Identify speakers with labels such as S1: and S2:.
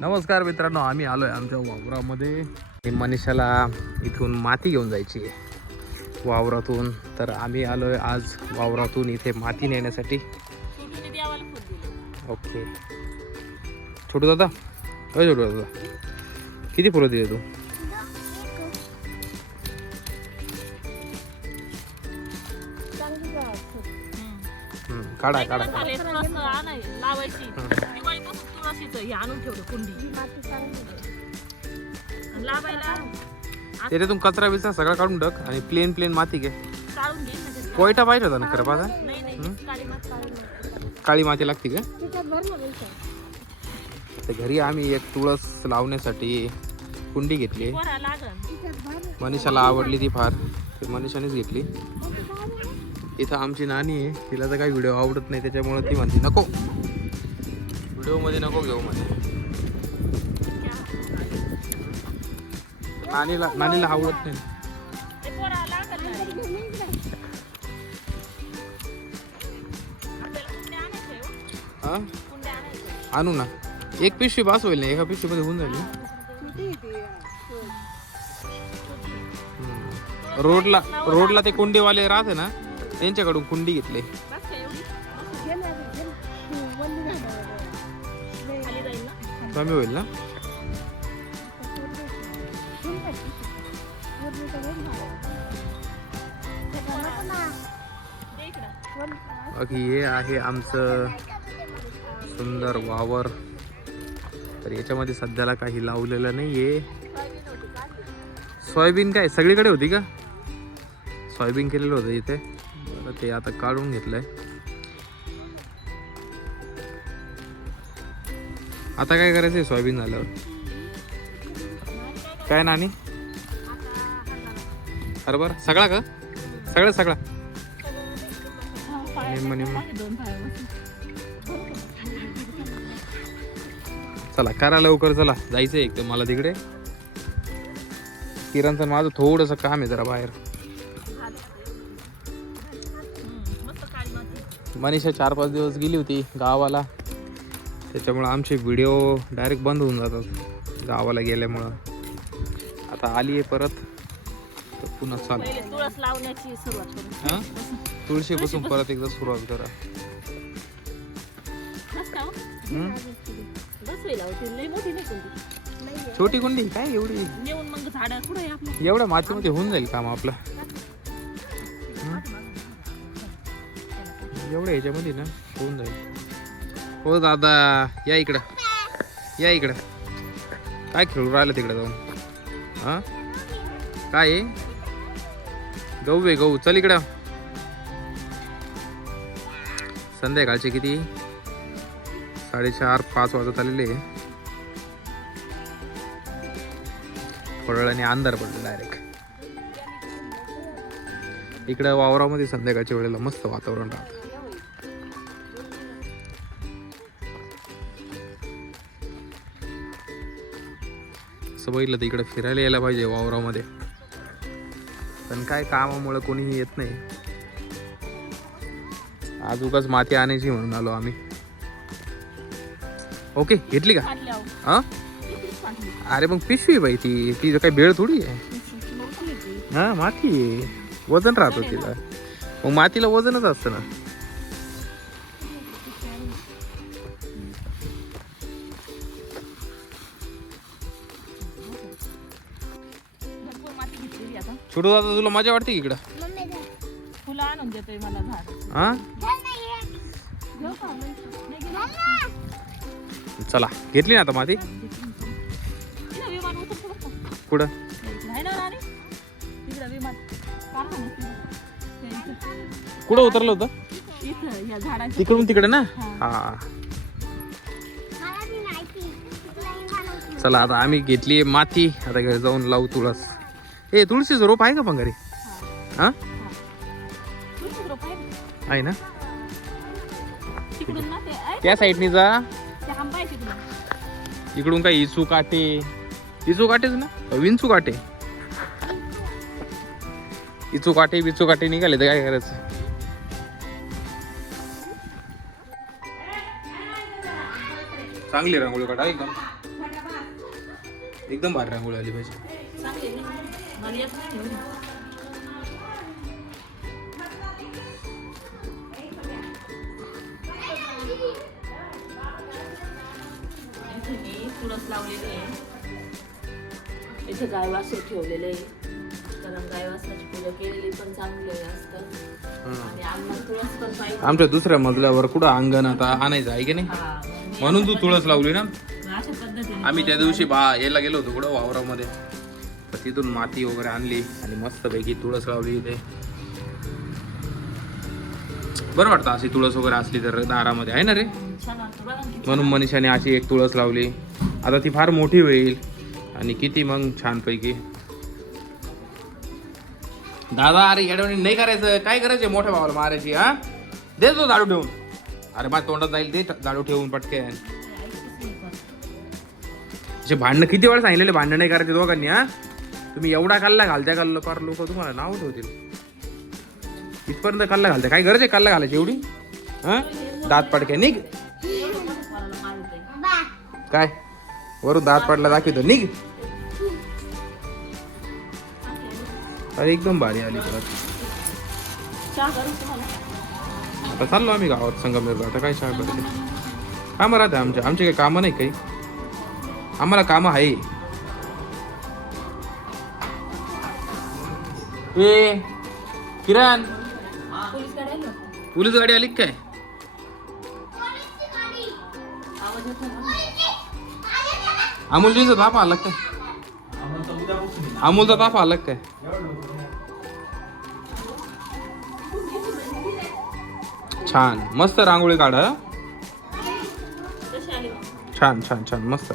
S1: नमस्कार मित्रांनो आम्ही आलोय आमच्या वावरामध्ये. मनीषाला इथून माती घेऊन जायची आहे. वावरातून तर आम्ही आलोय आज वावरातून इथे माती नेण्यासाठी. ओके. छोटू दादा? होय छोटू दादा किती फुलं दिले तू? काढा काढा.
S2: लावायची. तुळशीचं हे आणून ठेवलं कुंडी. आणि लावायला
S1: त्याच्यातून कचरा बिचरा सगळा काढून टाक आणि प्लेन प्लेन माती घे.
S2: घरी.
S1: कोयटा पाहिजे होता ना खरं पाहा
S2: नाही नाही काळी माती
S1: लागते का? तर घरी आम्ही एक तुळस लावण्यासाठी कुंडी घेतली. मनीषाला आवडली ती फार. मनीषानेच घेतली. इथं आमची नानी आहे. तिला तर काही व्हिडिओ आवडत नाही त्याच्यामुळे ती म्हणते नको. व्हिडिओमध्ये नको घेऊ म्हणजे नानीला नानीला आवडत नाही.
S2: हा?
S1: आणू ना. एक पिशवी पास होईल ना एका पिशवीमध्ये होऊन जाईल. रोडला रोडला ते कुंडीवाले राहते ना त्यांच्याकडून कुंडी घेतली. कमी होईल ना? हे आहे आमचं सुंदर वावर. तर याच्यामध्ये सध्याला काही लावलेलं नाही सोयाबीन काय? सगळीकडे होती का? सोयाबीन केलेलं होतं इथे. ते आता काढून घेतलंय. आता काय करायचंय सोयाबीन झाल्यावर? काय नानी? हरभर? सगळा का? सगळा सगळा. निम्म निम्म. चला करा लवकर चला. जायचंय एकदम तर मला तिकडे. किरणचं माझं थोडंसं काम आहे जरा बाहेर. मनीषा चार पाच दिवस गेली होती गावाला. त्याच्यामुळं आमचे व्हिडिओ डायरेक्ट बंद होऊन जातात गावाला गेल्यामुळं. आता आली आहे परत. तर पुन्हा चाल.
S2: तुळस लावण्याची सुरुवात करू.
S1: हां? तुळशीपासून परत एकदा सुरुवात करा.
S2: हो? बसलेला होती लई मोठी नाही कोणती
S1: छोटी कुंडी? काय एवढी?
S2: नेऊन मग झाडं कुठं आहे आपलं.
S1: एवढ्या मातीमध्ये होऊन जाईल काम आपलं. एवढ्या ह्याच्यामध्ये ना होऊन जाईल. हो दादा या इकडं. या इकडं. काय खेळू राहिलं तिकडं जाऊन? हां? काय आहे गहू आहे गहू. चल इकडं. संध्याकाळचे किती? साडेचार पाच वाजत आलेले आहे. थोड्या अंधार पडला डायरेक्ट इकडं वावरामध्ये संध्याकाळच्या वेळेला मस्त वातावरण राहतं. असं बघितलं तर इकडे फिरायला यायला पाहिजे वावरामध्ये. पण काय कामामुळे कोणीही येत नाही. आज उगाच माती आणायची म्हणून आलो आम्ही. ओके घेतली का?
S2: हो.
S1: हा. अरे मग पिशवी बाई ती. ती काही बेळ थोडी आहे. हा माती वजन राहतं तिला. मग मातीला वजनच असतं ना. छोटू दादा तुला? मजा वाटते इकडं?
S2: फुलं आणून देतोय मला झाड.
S1: हा?
S2: घेऊ का? नाही घेऊ.
S1: चला घेतली ना आता माती?
S2: इथं विमान उतरतं बरं का?
S1: कुठं?
S2: इकडं आहे ना राणी? इकडं विमान. काढ ना मग. ते इथं.
S1: कुठं उतरलं होतं?
S2: इथं या झाडाच्या
S1: तिकडून तिकडे ना?
S2: हा.
S1: हा. चला आता आम्ही घेतली माती. आता घरी जाऊन लावू तुळस. ए तुळशीचं रोप आहे का पण घरी हा?
S2: आहे ना?
S1: त्या साईडनी जा. इकडून काय इचू काटे? इचू काटेच ना? विंचू काटे. इचू काटे बिचू काटे निघाले तर काय करायचं? चांगली रांगोळी काढा एकदम. एकदम भारी रांगोळी आली पाहिजे.
S2: तुळस लावलेली आहे इथे गायवासू ठेवलेले आहे कारण गायवासाची पूजा केलेली पण चांगली असतं आणि अंगणात तुळस पण पाहिजे
S1: आमच्या दुसऱ्या मजल्यावर कुठं अंगण आता आणायचं आहे की नाही? म्हणून तू तुळस लावली ना?
S2: अशा पद्धतीने
S1: आम्ही त्या दिवशी बा याला गेलो होतो कुठं वावरामध्ये. तिथून माती वगैरे आणली आणि मस्तपैकी तुळस लावली इथे. बरं वाटतं अशी तुळस वगैरे असली तर दारामध्ये. आहे ना रे? म्हणून मनीषाने अशी एक तुळस लावली. आता ती फार मोठी होईल आणि किती मग छानपैकी. दादा अरे येडवणी नाही करायचं. काय करायचं मोठ्या भावाला मारायची हा? दे तो झाडू ठेवून. अरे माझ्या तोंडात जाईल दे झाडू ठेवून पटके
S2: ऐकतच
S1: जे भांडणं किती वेळा सांगितलेले भांडणं नाही करायचे दोघांनी हा? तुम्ही एवढा कल्ला घालत्या कल्ला फार लोक तुम्हाला नाव ठेवतील? इथपर्यंत कल्ला घालत्या. काय गरज आहे कल्ला घालायची एवढी? हा? दात पडके निघ. काय? वरून दात पडला दाखवतो निघ. अरे एकदम भारी आली परत. आता चाललो आम्ही गावात संगमेर आता काय शाळा करते कामं राहते आमच्या. आमचे काही कामं नाही काही. आम्हाला कामं आहे. ए किरण.
S2: पोलीस गाडी आली
S1: पोलीस गाडी आली काय? अमोलजीचा ताप आला काय? अमोलचा ताप आला काय? छान. मस्त रांगोळी काढ छान छान छान. मस्त.